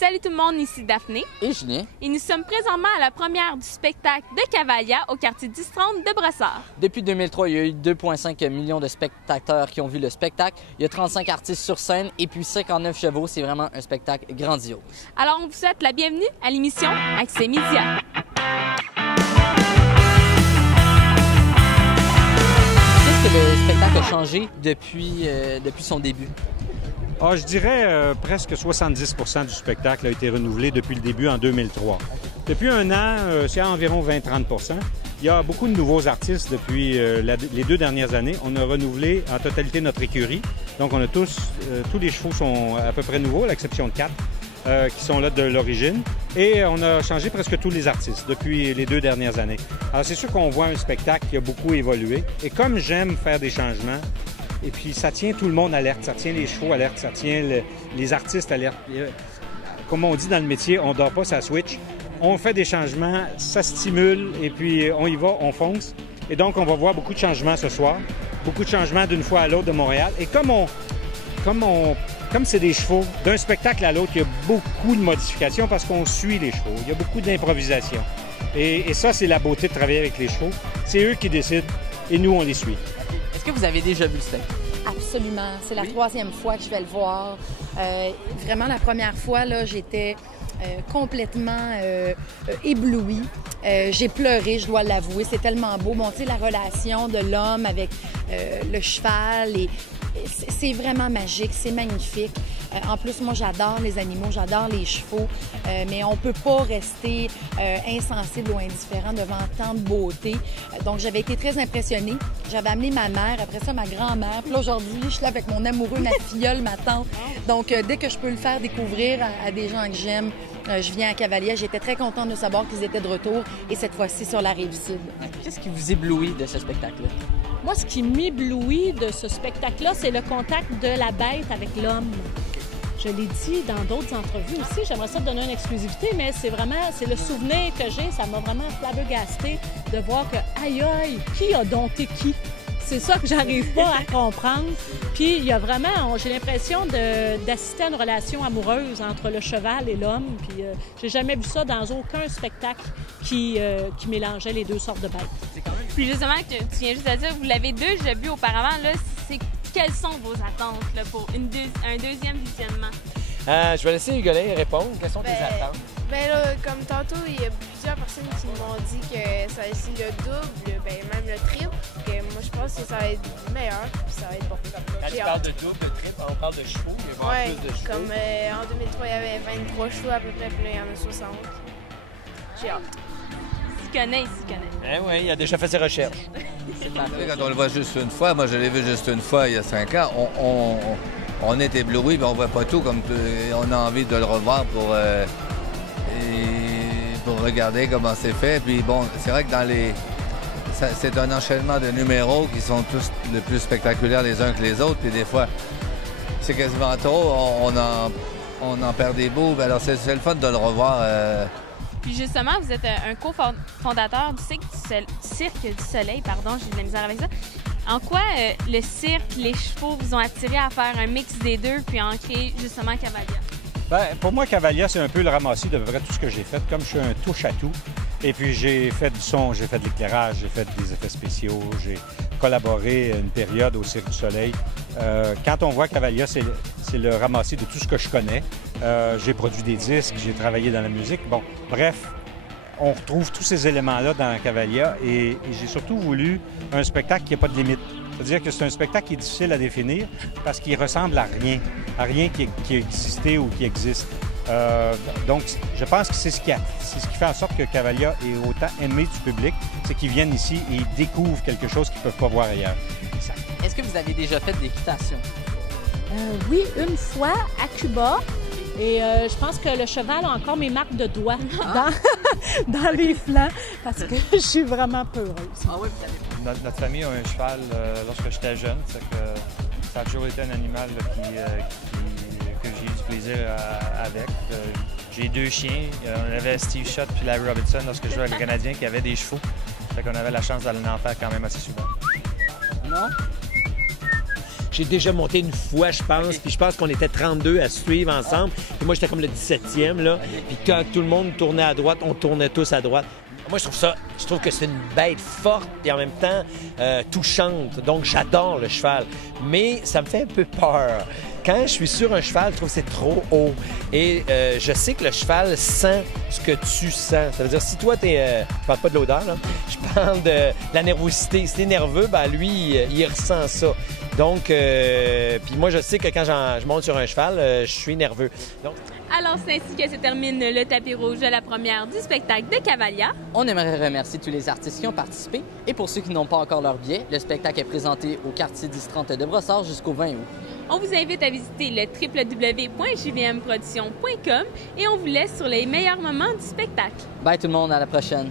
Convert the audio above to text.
Salut tout le monde, ici Daphné. Et Julien. Et nous sommes présentement à la première du spectacle de Cavalia au quartier 10-30 de Brossard. Depuis 2003, il y a eu 2,5 millions de spectateurs qui ont vu le spectacle. Il y a 35 artistes sur scène et puis 59 chevaux. C'est vraiment un spectacle grandiose. Alors, on vous souhaite la bienvenue à l'émission Accès Média. Qu'est-ce que le spectacle a changé depuis son début? Ah, je dirais presque 70% du spectacle a été renouvelé depuis le début en 2003. Depuis un an, c'est environ 20-30%. Il y a beaucoup de nouveaux artistes depuis les 2 dernières années. On a renouvelé en totalité notre écurie. Donc, on a tous les chevaux sont à peu près nouveaux, à l'exception de 4 qui sont là de l'origine. Et on a changé presque tous les artistes depuis les 2 dernières années. Alors, c'est sûr qu'on voit un spectacle qui a beaucoup évolué. Et comme j'aime faire des changements, et puis, ça tient tout le monde alerte, ça tient les chevaux alertes, ça tient les artistes alertes. Comme on dit dans le métier, on ne dort pas, ça switch. On fait des changements, ça stimule, et puis on y va, on fonce. Et donc, on va voir beaucoup de changements ce soir, beaucoup de changements d'une fois à l'autre de Montréal. Et comme c'est des chevaux, d'un spectacle à l'autre, il y a beaucoup de modifications parce qu'on suit les chevaux. Il y a beaucoup d'improvisation. Et ça, c'est la beauté de travailler avec les chevaux. C'est eux qui décident, et nous, on les suit. Est-ce que vous avez déjà vu le spectacle? Absolument. C'est la 3e fois que je vais le voir. Vraiment, la première fois, là, j'étais complètement éblouie. J'ai pleuré, je dois l'avouer. C'est tellement beau. Bon, tu sais, la relation de l'homme avec le cheval, c'est vraiment magique, c'est magnifique. En plus, moi, j'adore les animaux, j'adore les chevaux, mais on peut pas rester insensible ou indifférent devant tant de beauté. Donc, j'avais été très impressionnée. J'avais amené ma mère, après ça, ma grand-mère. Puis là, aujourd'hui, je suis là avec mon amoureux, ma filleule, ma tante. Donc, dès que je peux le faire découvrir à des gens que j'aime, je viens à Cavalia. J'étais très contente de savoir qu'ils étaient de retour et cette fois-ci sur la Rive-Sud. Qu'est-ce qui vous éblouit de ce spectacle-là? Moi, ce qui m'éblouit de ce spectacle-là, c'est le contact de la bête avec l'homme. Je l'ai dit dans d'autres entrevues aussi, j'aimerais ça te donner une exclusivité, mais c'est le souvenir que j'ai, ça m'a vraiment flabbergasté de voir que, aïe aïe, qui a dompté qui? C'est ça que j'arrive pas à comprendre. Puis il y a vraiment, j'ai l'impression d'assister à une relation amoureuse entre le cheval et l'homme. Puis j'ai jamais vu ça dans aucun spectacle qui mélangeait les 2 sortes de bêtes. Puis justement, tu viens juste de dire, vous l'avez déjà vu auparavant, là, quelles sont vos attentes là, pour un deuxième visionnement? Je vais laisser Hugolin répondre. Quelles sont tes attentes? Ben là, comme tantôt, il y a plusieurs personnes qui m'ont dit que ça va être le double, ben même le triple. Que moi, je pense que ça va être meilleur, puis ça va être bon. Quand tu parles de double, de triple, on parle de chevaux, il va y avoir plus de chevaux. Comme en 2003, il y avait 23 chevaux à peu près, puis là, il y en a 60. J'ai hâte. Il s'y connaît. Oui, il a déjà fait ses recherches. Quand on le voit juste une fois, moi je l'ai vu juste une fois il y a 5 ans, on est ébloui, mais on voit pas tout, comme on a envie de le revoir pour regarder comment c'est fait. Puis bon, c'est vrai que c'est un enchaînement de numéros qui sont tous le plus spectaculaires les uns que les autres. Puis des fois, c'est quasiment trop, on en perd des bouts. Alors c'est le fun de le revoir. Puis justement, vous êtes un cofondateur du Cirque du Soleil, pardon, j'ai de la misère avec ça. En quoi le cirque, les chevaux vous ont attiré à faire un mix des deux puis à en créer justement Cavalia? Bien, pour moi, Cavalia, c'est un peu le ramassis de peu près tout ce que j'ai fait. Comme je suis un touche-à-tout, et puis j'ai fait du son, j'ai fait de l'éclairage, j'ai fait des effets spéciaux, j'ai collaboré une période au Cirque du Soleil. Quand on voit Cavalia, c'est le ramassis de tout ce que je connais. J'ai produit des disques, j'ai travaillé dans la musique. Bon, bref, on retrouve tous ces éléments-là dans Cavalia et j'ai surtout voulu un spectacle qui n'a pas de limite. C'est-à-dire que c'est un spectacle qui est difficile à définir parce qu'il ressemble à rien qui a existé ou qui existe. Donc, je pense que c'est ce qui fait en sorte que Cavalia est autant aimé du public, c'est qu'ils viennent ici et ils découvrent quelque chose qu'ils ne peuvent pas voir ailleurs. Est-ce que vous avez déjà fait de l'équitation? Oui, une fois à Cuba. Et je pense que le cheval a encore mes marques de doigts dans les flancs parce que je suis vraiment peureuse. Ah oui, vous avez... Notre famille a un cheval lorsque j'étais jeune. Ça a toujours été un animal que j'ai eu du plaisir avec. J'ai 2 chiens. On avait Steve Shutt puis Larry Robinson lorsque je jouais avec le Canadien qui avait des chevaux. Fait qu'on avait la chance d'aller en faire quand même assez souvent. Non? J'ai déjà monté une fois, je pense, puis je pense qu'on était 32 à suivre ensemble. Puis moi, j'étais comme le 17e, là. Puis quand tout le monde tournait à droite, on tournait tous à droite. Moi, je trouve que c'est une bête forte et en même temps touchante. Donc, j'adore le cheval. Mais ça me fait un peu peur. Quand je suis sur un cheval, je trouve que c'est trop haut. Et je sais que le cheval sent ce que tu sens. Ça veut dire, si toi, je parle pas de l'odeur, là. Je parle de la nervosité. Si t'es nerveux, ben lui, il ressent ça. Donc, puis moi, je sais que quand je monte sur un cheval, je suis nerveux. Donc... Alors, c'est ainsi que se termine le tapis rouge de la première du spectacle de Cavalia. On aimerait remercier tous les artistes qui ont participé. Et pour ceux qui n'ont pas encore leur billet, le spectacle est présenté au quartier 1030 de Brossard jusqu'au 20 août. On vous invite à visiter le www.jvmproduction.com et on vous laisse sur les meilleurs moments du spectacle. Bye tout le monde, à la prochaine.